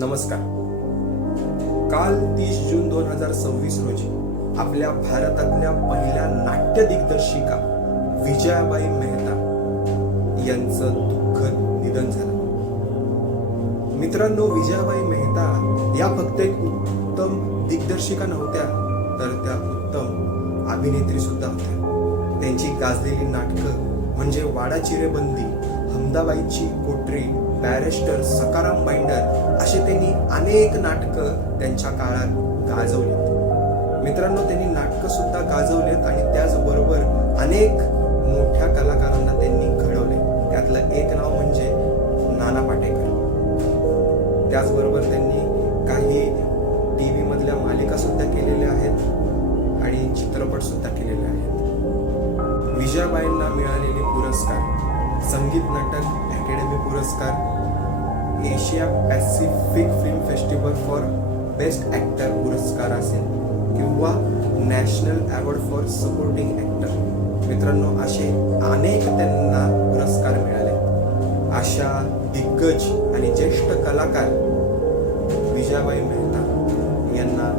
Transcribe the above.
नमस्कार. काल 30 जून 2026 रोजी आपल्या भारतातल्या पहिल्या नाट्य दिग्दर्शिका विजयाबाई मेहता यांचं दुःखद निधन झालं. मित्रांनो, विजयाबाई मेहता या फक्त एक उत्तम दिग्दर्शिका नव्हत्या, तर त्या उत्तम अभिनेत्री सुद्धा होत्या. त्यांची गाजलेली नाटकं म्हणजे वाडा चिरेबंदी, हमदाबाईची कोठरी, बॅरिस्टर, सकाराम बाइंडर असे त्यांनी अनेक नाटकं त्यांच्या काळात गाजवलीत. मित्रांनो, त्यांनी नाटकं सुद्धा गाजवलेत आणि त्याचबरोबर अनेक मोठ्या कलाकारांना त्यांनी घडवले. त्यातलं एक नाव म्हणजे नाना पाटेकर. त्याचबरोबर त्यांनी काही टीव्ही मधल्या मालिका सुद्धा केलेल्या आहेत आणि चित्रपट सुद्धा केलेले आहेत. विजयाबाईंना मिळालेले पुरस्कार: संगीत नाटक अकॅडमी पुरस्कार, Asia Pacific film festival for best actor पुरस्कार असेल किंवा national award for supporting actor. मित्रांनो, असे अनेक त्यांना पुरस्कार मिळाले. अशा दिग्गज आणि ज्येष्ठ कलाकार विजयाबाई मेहता यांना